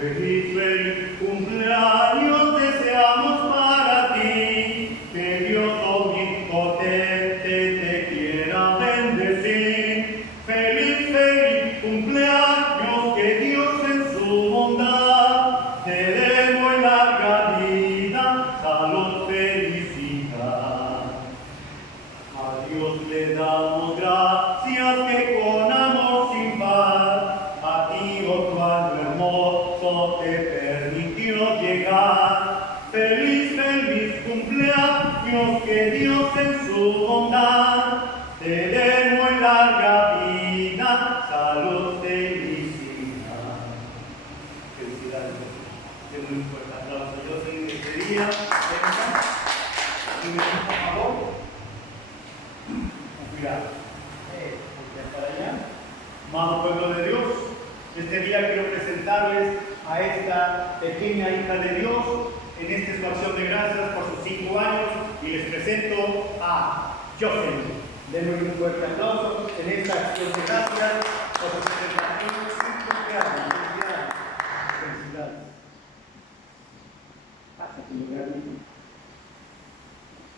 Feliz, feliz cumpleaños deseamos para ti, que Dios omnipotente te quiera bendecir. Feliz, feliz cumpleaños, que Dios en su bondad te dé muy larga vida, salud, felicidad. A Dios le damos gracias que con amor sin par a ti, oh tu año hermoso, te permitió llegar. Feliz, feliz cumpleaños, que Dios en su bondad te dé muy larga vida, salud, felicidad. Felicidades. Den un fuerte aplauso a Dios en este día. Venga, por favor. Cuidado. Para allá. Amado pueblo de Dios, este día quiero presentarles a esta pequeña hija de Dios en esta su acción de gracias por sus 5 años y les presento a Jocelyn. Denle un fuerte aplauso en esta acción de gracias por su presentación. Felicidades. Felicidades. Pásate, lugar.